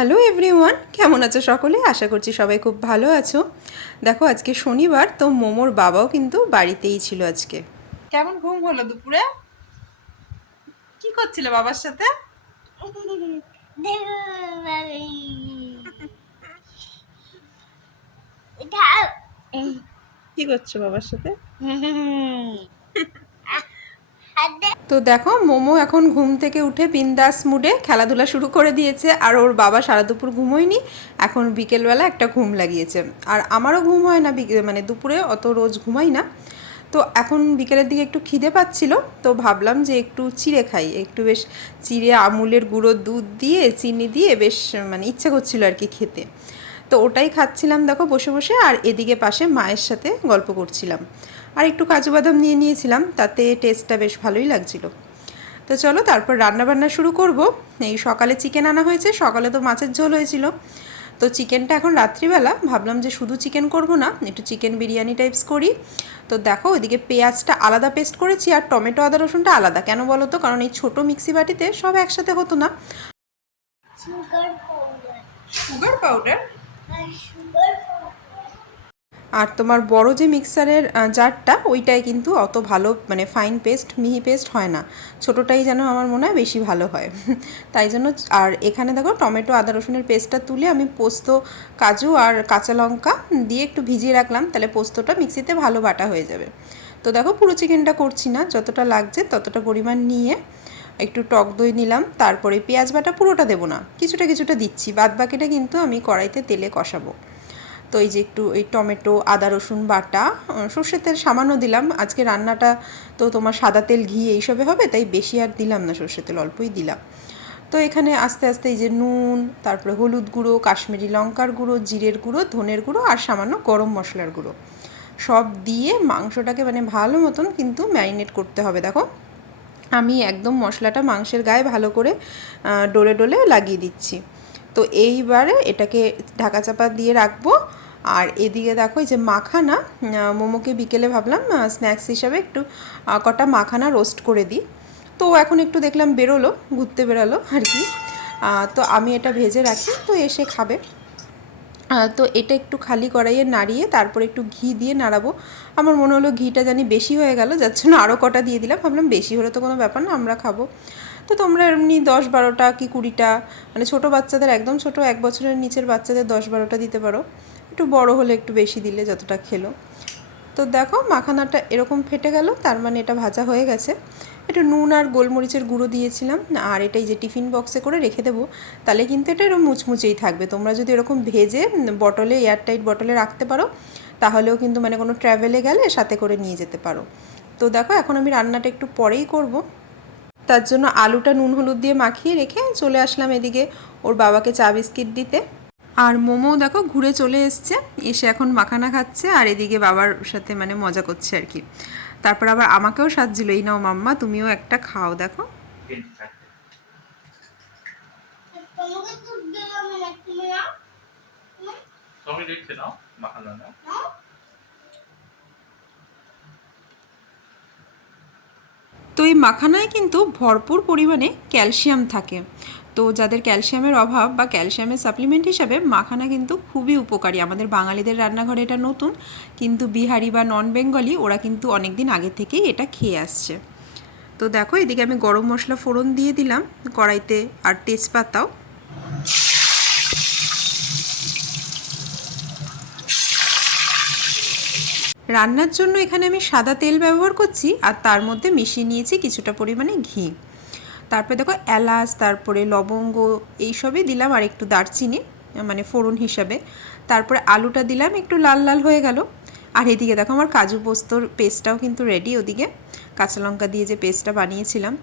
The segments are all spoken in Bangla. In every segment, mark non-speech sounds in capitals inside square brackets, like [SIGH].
হ্যালো এভরিওয়ান কেমন আছো সকলে? আশা করছি সবাই খুব ভালো আছো। দেখো আজকে শনিবার তো মোমোর বাবাও কিন্তু বাড়িতেই ছিল আজকে। কেমন ঘুম হলো দুপুরে? কি করছিলে বাবার সাথে? কি করছ বাবার সাথে? [LAUGHS] তো দেখো, মোমো এখন ঘুম থেকে উঠে বিন্দাস মুডে খেলাধুলা শুরু করে দিয়েছে। আর ওর বাবা সারা দুপুর ঘুমোয়নি, এখন বিকেলবেলা একটা ঘুম লাগিয়েছে। আর আমারও ঘুম হয় না মানে দুপুরে অত রোজ ঘুমাই না। তো এখন বিকেলের দিকে একটু খিদে পাচ্ছিল, তো ভাবলাম যে একটু চিড়ে খাই। একটু বেশ চিড়ে, আমুলের গুঁড়ো দুধ দিয়ে, চিনি দিয়ে বেশ মানে ইচ্ছা করছিল আর কি খেতে। তো ওটাই খাচ্ছিলাম দেখো বসে বসে, আর এদিকে পাশে মায়ের সাথে গল্প করছিলাম। আর একটু কাজু বাদাম নিয়ে নিয়েছিলাম তাতে টেস্টটা বেশ ভালোই লাগছিল। তো চলো তারপর রান্না বান্না শুরু করব। এই সকালে চিকেন আনা হয়েছে সকালে তো মাছের ঝোল হয়েছিল। তো চিকেনটা এখন রাত্রিবেলা ভাবলাম যে শুধু চিকেন করব না একটু চিকেন বিরিয়ানি টাইপস করি। তো দেখো ওইদিকে পেঁয়াজটা আলাদা পেস্ট করেছি আর টমেটো আদা রসুনটা আলাদা। কেন বলো তো? কারণ এই ছোটো মিক্সি বাটিতে সব একসাথে হতো না। সুগার পাউডার sugar powder আর তোমার বড় যে মিক্সারের জারটা, ওইটায় কিন্তু অত ভালো মানে ফাইন পেস্ট মিহি পেস্ট হয় না। ছোটোটাই যেন আমার মনে হয় বেশি ভালো হয়। [LAUGHS] তাই জন্য আর এখানে দেখো টমেটো, আদা, রসুনের পেস্টটা তুলে আমি পোস্ত, কাজু আর কাঁচা লঙ্কা দিয়ে একটু ভিজিয়ে রাখলাম, তাহলে পোস্তটা মিক্সিতে ভালো বাটা হয়ে যাবে। তো দেখো পুরো চিকেনটা করছি না, যতটা লাগছে ততটা পরিমাণ নিয়ে একটু টক দই নিলাম, তারপরে পেঁয়াজ বাটা পুরোটা দেবো না, কিছুটা কিছুটা দিচ্ছি বাদ বাকিটা কিন্তু আমি কড়াইতে তেলে কষাবো। তো এই যে একটু এই টমেটো, আদা, রসুন বাটা সর্ষের তেল সামান্য দিলাম। আজকে রান্নাটা তো তোমার সাদা তেল, ঘি এইসবে হবে, তাই বেশি আর দিলাম না সর্ষের তেল, অল্পই দিলাম। তো এখানে আস্তে আস্তে এই যে নুন, তারপরে হলুদ গুঁড়ো, কাশ্মীরি লঙ্কার গুঁড়ো, জিরের গুঁড়ো, ধনের গুঁড়ো আর সামান্য গরম মশলার গুঁড়ো। সব দিয়ে মাংসটাকে মানে ভালো মতন কিন্তু ম্যারিনেট করতে হবে, দেখো। আমি একদম মশলাটা মাংসের গায়ে ভালো করে ডলে ডলে লাগিয়ে দিচ্ছি। তো এইবারে এটাকে ঢাকা চাপা দিয়ে রাখব। আর এদিকে দেখো, এই যে মাখানা মোমোকে বিকেলে ভাবলাম স্ন্যাক্স হিসাবে একটু কটা মাখানা রোস্ট করে দিই। তো এখন একটু দেখলাম বেরোলো, ঘুরতে বেরোলো আর কি। তো আমি এটা ভেজে রাখি, তো এসে খাবে। তো এটা একটু খালি কড়াইয়ে নাড়িয়ে তারপর একটু ঘি দিয়ে নাড়াবো। আমার মনে হলো ঘিটা জানি বেশি হয়ে গেল, যার জন্য আরও কটা দিয়ে দিলাম। ভাবলাম বেশি হলে তো কোনো ব্যাপার না, আমরা খাব। তো তোমরা এমনি দশ বারোটা কি কুড়িটা মানে ছোটো বাচ্চাদের, একদম ছোট, এক বছরের নিচের বাচ্চাদের দশ বারোটা দিতে পারো। একটু বড় হলে একটু বেশি দিলে যতটা খেলো। তো দেখো মাখানাটা এরকম ফেটে গেল, তার মানে এটা ভাজা হয়ে গেছে। একটু নুন আর গোলমরিচের গুঁড়ো দিয়েছিলাম, আর এটাই যে টিফিন বক্সে করে রেখে দেবো, তাহলে কিন্তু এটা এরকম মুচমুচেই থাকবে। তোমরা যদি এরকম ভেজে বটলে, এয়ারটাইট বটলে রাখতে পারো, তাহলেও কিন্তু মানে কোনো ট্র্যাভেলে গেলে সাথে করে নিয়ে যেতে পারো। তো দেখো এখন আমি রান্নাটা একটু পরেই করব। তার জন্য আলুটা নুন হলুদ দিয়ে মাখিয়ে রেখে চলে আসলাম এদিকে ওর বাবাকে চা বিস্কিট দিতে। আর মোমো দেখো ঘুরে চলে এসছে এসে এখন মাখানা খাচ্ছে আর এদিকে বাবার সাথে মানে মজা করছে আর কি। তারপর আবার আমাকেও সাজছিল এই নাও মাম্মা তুমিও একটা খাও দেখো। তো এই মাখানায় কিন্তু ভরপুর পরিমাণে ক্যালসিয়াম থাকে। তো যাদের ক্যালসিয়ামের অভাব বা ক্যালসিয়ামের সাপ্লিমেন্ট হিসাবে মাখানা কিন্তু খুবই উপকারী। আমাদের বাঙালিদের রান্নাঘরে এটা নতুন, কিন্তু বিহারি বা নন বেঙ্গলি ওরা কিন্তু অনেক দিন আগে থেকেই এটা খেয়ে আসছে। তো দেখো, এদিকে আমি গরম মশলা ফোড়ন দিয়ে দিলাম কড়াইতে আর তেজপাতাও। রান্নার জন্য এখানে আমি সাদা তেল ব্যবহার করছি আর তার মধ্যে মিশিয়ে নিয়েছি কিছুটা পরিমাণে ঘি। তারপরে দেখো এলাচ, তারপরে লবঙ্গ, এইসবই দিলাম আর একটু দারচিনি মানে ফোড়ন হিসাবে। তারপরে আলুটা দিলাম, একটু লাল লাল হয়ে গেল। আর এদিকে দেখো আমার কাজু পোস্তর পেস্টটাও কিন্তু রেডি ওদিকে। কাঁচা লঙ্কা দিয়ে যে পেস্টটা বানিয়েছিলাম।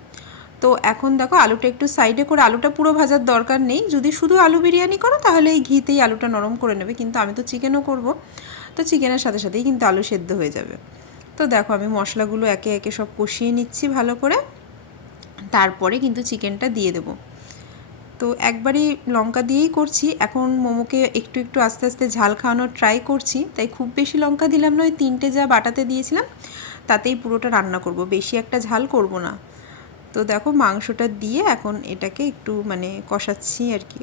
তো এখন দেখো আলুটা একটু সাইডে করে, আলুটা পুরো ভাজার দরকার নেই। যদি শুধু আলু বিরিয়ানি করো, তাহলে এই ঘিতেই আলুটা নরম করে নেবে। কিন্তু আমি তো চিকেনও করব। তো চিকেনের সাথে সাথেই কিন্তু আলু সেদ্ধ হয়ে যাবে। তো দেখো আমি মশলাগুলো একে একে সব কষিয়ে নিচ্ছি ভালো করে। তারপরে কিন্তু চিকেনটা দিয়ে দেবো। তো একবারই লঙ্কা দিয়েই করছি। এখন মোমোকে একটু একটু আস্তে আস্তে ঝাল খাওয়ানোর ট্রাই করছি। তাই খুব বেশি লঙ্কা দিলাম না ওই তিনটে যা বাটাতে দিয়েছিলাম, তাতেই পুরোটা রান্না করব। বেশি একটা ঝাল করব না। তো দেখো মাংসটা দিয়ে এখন এটাকে একটু মানে কষাচ্ছি আর কি।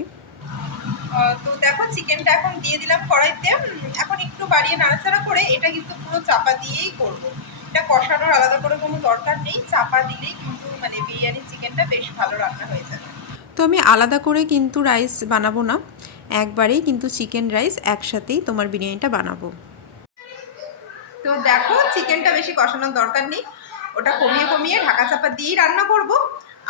তো দেখো চিকেনটা এখন দিয়ে দিলাম কড়াইতে। এখন একটু বাড়িয়ে নাড়াচাড়া করে এটা কিন্তু পুরো চাপা দিয়েই করব। এটা কষানোর আলাদা করে কোনো দরকার নেই চাপা দিলেই কিন্তু মানে বিরিয়ানি চিকেনটা বেশ ভালো রান্না হয়ে যাবে। তো আমি আলাদা করে কিন্তু রাইস বানাবো না একবারেই কিন্তু চিকেন রাইস একসাথেই তোমার বিরিয়ানিটা বানাবো। তো দেখো চিকেনটা বেশি কষানোর দরকার নেই ওটা কমিয়ে কমিয়ে ঢাকা চাপা দিয়েই রান্না করব।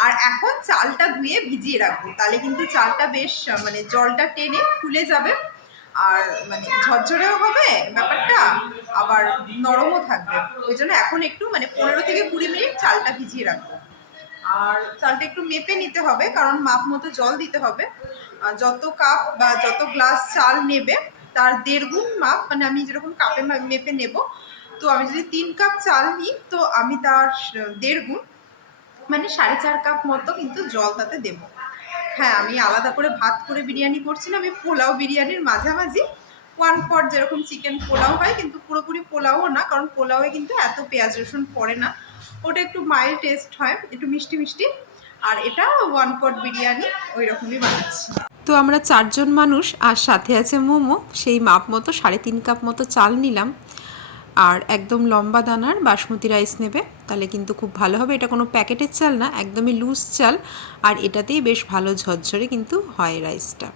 আর এখন চালটা ধুয়ে ভিজিয়ে রাখব তাহলে কিন্তু চালটা বেশ মানে জলটা টেনে ফুলে যাবে। আর মানে ঝরঝরেও হবে, ব্যাপারটা আবার নরমও থাকবে। ওই জন্য এখন একটু মানে পনেরো থেকে কুড়ি মিনিট চালটা ভিজিয়ে রাখব। আর চালটা একটু মেপে নিতে হবে, কারণ মাপ মতো জল দিতে হবে। যত কাপ বা যত গ্লাস চাল নেবে, তার দেড় গুণ মাপ মানে আমি যেরকম কাপে মেপে নেব, তো আমি যদি তিন কাপ চাল নিই, তো আমি তার দেড় গুণ মানে সাড়ে চার কাপ মতো কিন্তু জল তাতে দেব। হ্যাঁ আমি আলাদা করে ভাত করে বিরিয়ানি করছি না আমি পোলাও বিরিয়ানির মাঝামাঝি। ওয়ান পট যেরকম চিকেন পোলাও হয়, কিন্তু পুরোপুরি পোলাও না, কারণ পোলাওয়ে কিন্তু এত পেঁয়াজ রসুন পড়ে না। ওটা একটু মাইল্ড টেস্ট হয়, একটু মিষ্টি মিষ্টি। আর এটা ওয়ান পট বিরিয়ানি ওই রকমই বানাচ্ছি। তো আমরা চারজন মানুষ, আর সাথে আছে মোমো, সেই মাপ মতো সাড়ে তিন কাপ মতো চাল নিলাম। আর একদম লম্বা দানার বাসমতি রাইস নেবে। তাহলে কিন্তু খুব ভালো হবে। এটা কোনো প্যাকেটের চাল না, একদমই লুজ চাল। আর এটাতেই বেশ ভালো ঝরঝরে কিন্তু হয় রাইসটা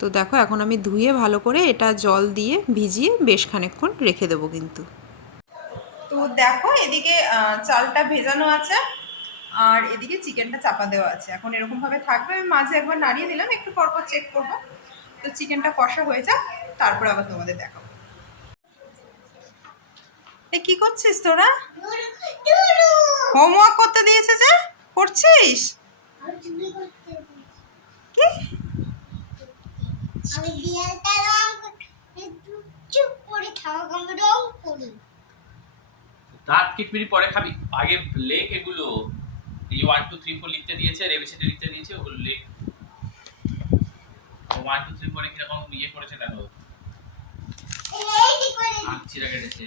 তো দেখো, এখন আমি ধুয়ে ভালো করে এটা জল দিয়ে ভিজিয়ে বেশ খানিকক্ষণ রেখে দেবো কিন্তু। তো দেখো, এদিকে চালটা ভেজানো আছে আর এদিকে চিকেনটা চাপা দেওয়া আছে। এখন এরকমভাবে থাকবে। আমি মাঝে একবার নাড়িয়ে দিলাম, একটু পরপর চেক করব। তো চিকেনটা কষা হয়ে যাক, তারপর আবার তোমাদের দেখাবো। এ কি করছিস তোরা? হোমওয়ার্ক করতে দিয়েছে যে? করছিস? কি? আমি দেয়ালটা চুপ করে থাক আমি রং করি। দাঁত কিটমিরি পরে খাবি। আগে লেখ এগুলো। এই ওয়ান টু থ্রি ফোর লিখতে দিয়েছে আর এবিসিডি লিখতে দিয়েছে ওগুলো লেখ। ওয়ান টু থ্রি ফোরে কীরকম ইয়ে করেছে দেখো। এই কি কেটেছে।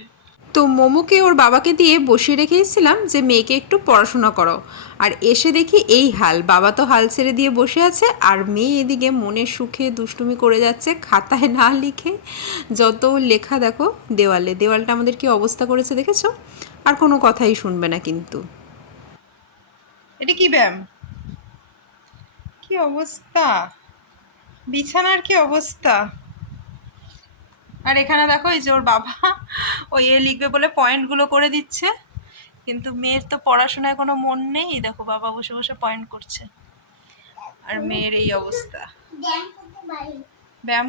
তো মোমোকে ওর বাবাকে দিয়ে বসিয়ে রেখে এসেছিলাম যে মেয়েকে একটু পড়াশোনা করো। আর এসে দেখি এই হাল, বাবা তো হাল ছেড়ে দিয়ে বসে আছে আর মেয়ে এদিকে মনের সুখে দুষ্টুমি করে যাচ্ছে খাতায় না লিখে। যত লেখা দেখো, দেওয়ালে, দেওয়ালটা আমাদের কি অবস্থা করেছে দেখেছ? আর কোনো কথাই শুনবে না কিন্তু। এটা কি ব্যায়াম? কি অবস্থা? বিছানার কি অবস্থা? আর এখানে দেখো, এই যে ওর বাবা ওই এ লিখবে বলে পয়েন্টগুলো করে দিচ্ছে। কিন্তু মেয়ের তো পড়াশোনায় কোনো মন নেই। দেখো, বাবা বসে বসে পয়েন্ট করছে। আর মেয়ের এই অবস্থা। ব্যায়াম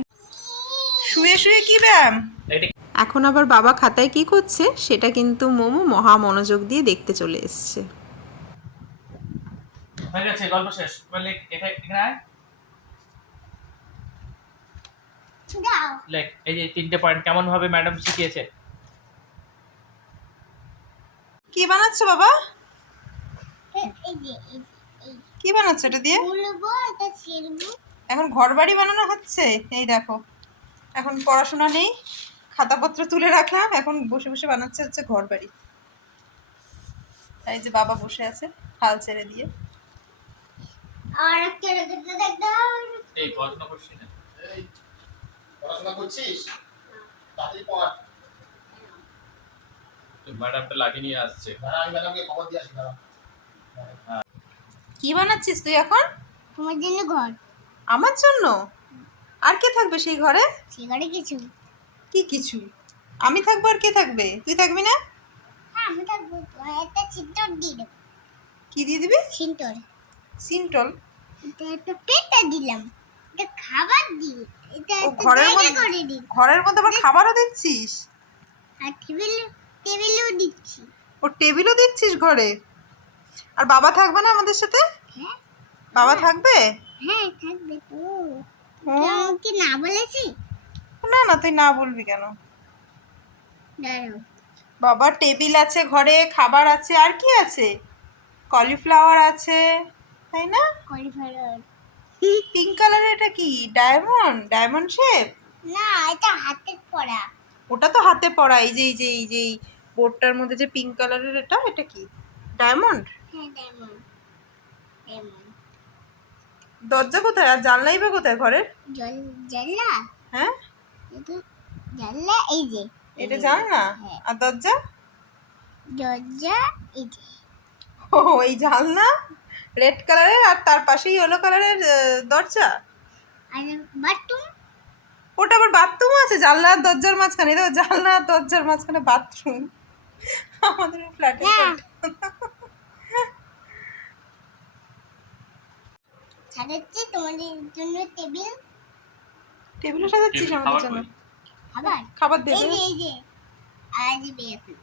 শুয়ে শুয়ে কি ব্যায়াম? এখন আবার বাবা খাতায় কি করছে সেটা কিন্তু মোমো মহা মনোযোগ দিয়ে দেখতে চলে এসছে। হয়ে গেছে, গল্প শেষ। এখানে লেখ এই যে তিনটে পয়েন্ট কেমন ভাবে ম্যাডাম শিখিয়েছে? কি বানাচ্ছো বাবা? এ- এই যে এই- এই কি বানাচ্ছো এটা দিয়ে? এখন ঘর বাড়ি বানানো হচ্ছে? এই দেখো। এখন পড়াশোনা নেই খাতাপত্র তুলে রাখলাম এখন বসে বসে বানাচ্ছে হচ্ছে ঘর বাড়ি এই যে বাবা বসে আছে হাল ছেড়ে দিয়ে। আর একটা দেখতে এই পড়াশোনা করছি না। এই, পড়াশোনা করছিস? তাড়াতাড়ি পড়। ম্যাডামটা লাগিয়ে নিয়ে আসছে। আমি ম্যাডামকে খবর দিয়ে আসি কি বানাচ্ছিস তুই এখন? তোমার জন্য ঘর। আমার জন্য? আর কে থাকবে সেই ঘরে? সেখানে কিছু। কি কিছু? আমি থাকব আর কে থাকবে? তুই থাকবি না? হ্যাঁ আমি থাকব। একটা চিত্তর দিয়ে দেবো। কি দিয়ে দিবি? সিন্টল। এটা একটা পেটটা দিলাম। এটা খাবার একটা ঘরের মধ্যে ঘরের মধ্যে আবার খাবারও দিচ্ছিস? আর টেবিল টেবিলও দিচ্ছি। ও টেবিলও দিচ্ছিস ঘরে? আর বাবা থাকবে না আমাদের সাথে? হ্যাঁ। বাবা থাকবে? হ্যাঁ থাকবে তো। কি না বলেছি? না না তুই না বলবি কেন? বাবা টেবিল আছে ঘরে খাবার আছে আর কি আছে? কলিফ্লাওয়ার আছে তাই না? কলিফ্লাওয়ার পিঙ্ক কালারের এটা কি? ডায়মন্ড ডায়মন্ড শেপ না এটা হাতে পড়া। ওটা তো হাতে পড়া এই যে এই যে এই যে বোর্ডটার মধ্যে যে পিঙ্ক কালারের এটা এটা কি? ডায়মন্ড হ্যাঁ ডায়মন্ড ডায়মন্ড দরজা কোথায়? আর জানলাই বা কোথায় ঘরের? জানলা? হ্যাঁ? এটা জানলা এই যে। এটা জানলা? হ্যাঁ। আর দরজা? দরজা এই যে। ও এই জানলা? রেড কালারের আর তার পাশেই ইয়েলো কালারের দরজা। ওটা আবার বাথরুম আছে জানলা আর দরজার মাঝখানে। দেখো জানলা আর দরজার মাঝখানে বাথরুম আমাদের ফ্ল্যাটে সাজাচ্ছি তোমাদের জন্য টেবিল টেবিলে সাজাচ্ছিস আমাদের খাবার জন্য? খাবার? এই দেবে। যে এই যে দিবে এখন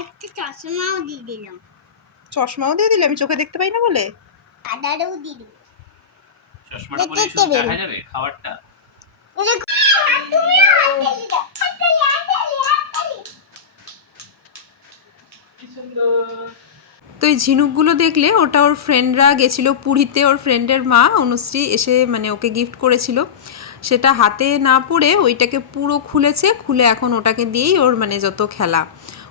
একটা চশমাও দিয়ে দিলাম। চশমাও দিয়ে দিলে? আমি চোখে দেখতে পাই না বলে। কাদারও দিয়ে দিল চশমাটা পরে শুধু। দেখা যাবে খাবারটা? কি সুন্দর। তো এই ঝিনুকগুলো দেখলে ওটা ওর ফ্রেন্ডরা গেছিল পুরীতে ওর ফ্রেন্ডের মা অনুশ্রী এসে মানে ওকে গিফট করেছিল। সেটা হাতে না পড়ে ওইটাকে পুরো খুলেছে খুলে এখন ওটাকে দিয়েই ওর মানে যত খেলা।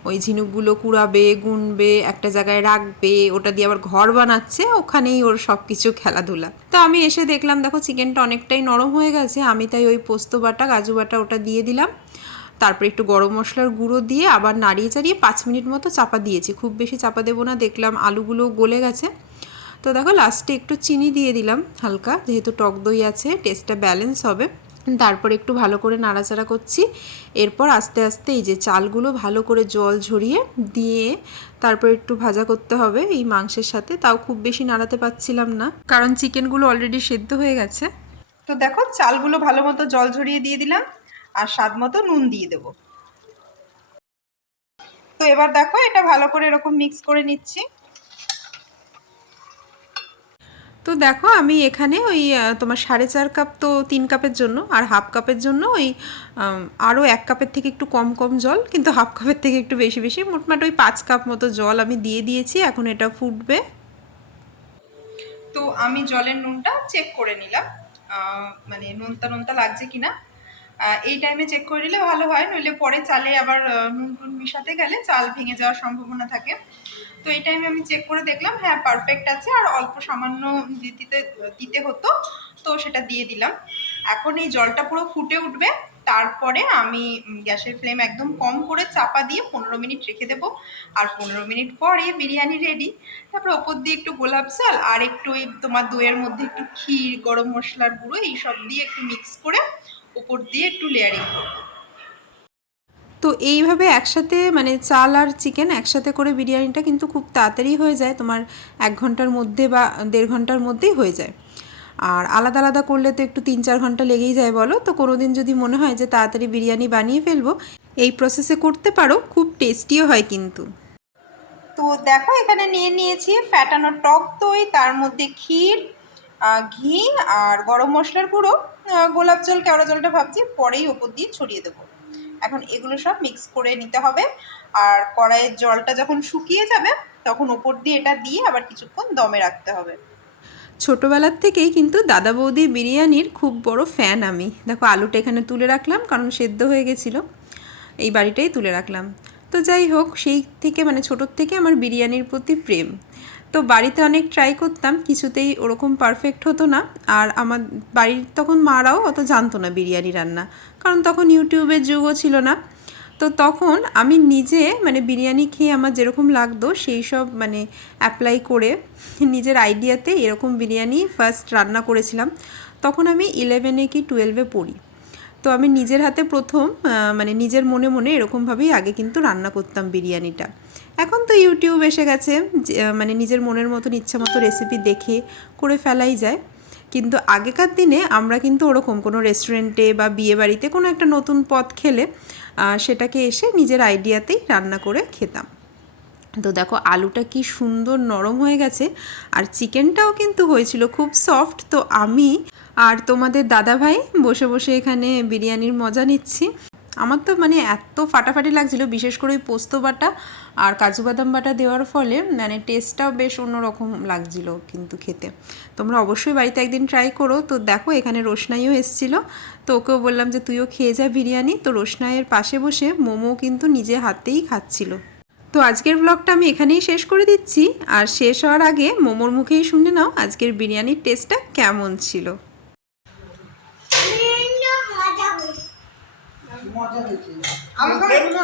ওই ঝিনুকগুলো কুড়াবে, গুনবে, একটা জায়গায় রাখবে, ওটা দিয়ে আবার ঘর বানাচ্ছে, ওখানেই ওর সব কিছু খেলাধুলা। তো আমি এসে দেখলাম, দেখো চিকেনটা অনেকটাই নরম হয়ে গেছে, আমি তাই ওই পোস্ত বাটা, কাজু বাটা ওটা দিয়ে দিলাম। তারপর একটু গরম মশলার গুঁড়ো দিয়ে আবার নাড়িয়ে চাড়িয়ে পাঁচ মিনিট মতো চাপা দিয়েছি। খুব বেশি চাপা দেবো না, দেখলাম আলুগুলো গলে গেছে। তো দেখো লাস্টে একটু চিনি দিয়ে দিলাম হালকা, যেহেতু টক দই আছে টেস্টটা ব্যালেন্স হবে। তারপর একটু ভালো করে নাড়াচাড়া করছি। এরপর আস্তে আস্তে এই যে চালগুলো ভালো করে জল ঝরিয়ে দিয়ে তারপর একটু ভাজা করতে হবে এই মাংসের সাথে। তাও খুব বেশি নাড়াতে পারছিলাম না, কারণ চিকেনগুলো অলরেডি সেদ্ধ হয়ে গেছে। তো দেখো, চালগুলো ভালো মতো জল ঝরিয়ে দিয়ে দিলাম আর স্বাদ মতো নুন দিয়ে দেবো। তো এবার দেখো, এটা ভালো করে এরকম মিক্স করে নিচ্ছি তো দেখো, আমি এখানে ওই তোমার সাড়ে চার কাপ তো তিন কাপের জন্য, আর হাফ কাপের জন্য ওই আরও এক কাপের থেকে একটু কম কম জল, কিন্তু হাফ কাপের থেকে একটু বেশি বেশি, মোটমাট ওই পাঁচ কাপ মতো জল আমি দিয়ে দিয়েছি, এখন এটা ফুটবে। তো আমি জলের নুনটা চেক করে নিলাম মানে নোনতা নোনতা লাগছে কিনা। এই টাইমে চেক করে নিলে ভালো হয়, নইলে পরে চালে আবার নুন টুন মিশাতে গেলে চাল ভেঙে যাওয়ার সম্ভাবনা থাকে। তো এই টাইমে আমি চেক করে দেখলাম হ্যাঁ পারফেক্ট আছে, আর অল্প সামান্য দিতে দিতে হতো, তো সেটা দিয়ে দিলাম। এখন এই জলটা পুরো ফুটে উঠবে, তারপরে আমি গ্যাসের ফ্লেম একদম কম করে চাপা দিয়ে পনেরো মিনিট রেখে দেবো, আর পনেরো মিনিট পরে বিরিয়ানি রেডি তারপরে ওপর দিয়ে একটু গোলাপ জল আর একটু তোমার দইয়ের মধ্যে একটু ক্ষীর, গরম মশলার গুঁড়ো, এইসব দিয়ে একটু মিক্স করে ওপর দিয়ে একটু লেয়ারিং তো এইভাবে একসাথে মানে চাল আর চিকেন একসাথে করে বিরিয়ানিটা কিন্তু খুব তাড়াতাড়ি হয়ে যায়, তোমার এক ঘণ্টার মধ্যে বা দেড় ঘণ্টার মধ্যেই হয়ে যায়। আর আলাদা আলাদা করলে তো একটু তিন চার ঘণ্টা লেগেই যায় বলো, তো কোনো দিন যদি মনে হয় যে তাড়াতাড়ি বিরিয়ানি বানিয়ে ফেলব, এই প্রসেসে করতে পারো, খুব টেস্টিও হয় কিন্তু। তো দেখো এখানে নিয়ে নিয়েছি ফ্যাটানো টক দই, তার মধ্যে ক্ষীর ঘি আর গরম মশলার গুঁড়ো। গোলাপ জল, কেওড়া জলটা ভাবছি, পরেই ওপর দিয়ে ছড়িয়ে দেবো। এখন এগুলো সব মিক্স করে নিতে হবে। আর কড়াইয়ের জলটা যখন শুকিয়ে যাবে, তখন ওপর দিয়ে এটা দিয়ে আবার কিছুক্ষণ দমে রাখতে হবে। ছোটোবেলার থেকেই কিন্তু দাদা বৌদি বিরিয়ানির খুব বড় ফ্যান আমি। দেখো, আলুটা এখানে তুলে রাখলাম, কারণ সেদ্ধ হয়ে গেছিল। এই বাড়িটাই তুলে রাখলাম। তো যাই হোক, সেই থেকে মানে ছোটোর থেকে আমার বিরিয়ানির প্রতি প্রেম। তো বাড়িতে অনেক ট্রাই করতাম, কিছুতেই ওরকম পারফেক্ট হতো না। আর আমার বাড়ির তখন মারাও অত জানতো না বিরিয়ানি রান্না, কারণ তখন ইউটিউবের যুগও ছিল না। তো তখন আমি নিজে মানে বিরিয়ানি খেয়ে আমার যেরকম লাগতো, সেই সব মানে অ্যাপ্লাই করে নিজের আইডিয়াতে এরকম বিরিয়ানি ফার্স্ট রান্না করেছিলাম। তখন আমি ইলেভেনে কি টুয়েলভে পড়ি। তো আমি নিজের হাতে প্রথম মানে নিজের মনে মনে এরকমভাবেই আগে কিন্তু রান্না করতাম বিরিয়ানিটা। এখন তো ইউটিউব এসে গেছে মানে নিজের মনের মতন ইচ্ছা মতো রেসিপি দেখে করে ফেলাই যায়। কিন্তু আগেকার দিনে আমরা কিন্তু ওরকম কোনো রেস্টুরেন্টে বা বিয়ে বাড়িতে কোনো একটা নতুন পদ খেলে সেটাকে এসে নিজের আইডিয়াতেই রান্না করে খেতাম। তো দেখো, আলুটা কি সুন্দর নরম হয়ে গেছে, আর চিকেনটাও কিন্তু হয়েছিল খুব সফট তো আমি আর তোমাদের দাদা ভাই বসে বসে এখানে বিরিয়ানির মজা নিচ্ছি। আমার তো মানে এত ফাটাফাটি লাগছিল, বিশেষ করে ওই পোস্ত বাটা আর কাজু বাদাম বাটা দেওয়ার ফলে মানে টেস্টটাও বেশ অন্যরকম লাগছিল কিন্তু খেতে। তোমরা অবশ্যই বাড়িতে একদিন ট্রাই করো। তো দেখো, এখানে রোশনাইও এসছিল। তো ওকেও বললাম যে, তুইও খেয়ে যা বিরিয়ানি। তো রোশনাইয়ের পাশে বসে মোমো কিন্তু নিজে হাতেই খাচ্ছিল। তো আজকের ব্লগটা আমি এখানেই শেষ করে দিচ্ছি। আর শেষ হওয়ার আগে মোমোর মুখেই শুনে নাও আজকের বিরিয়ানির টেস্টটা কেমন ছিল। মজা হয়েছে। আমি আলু না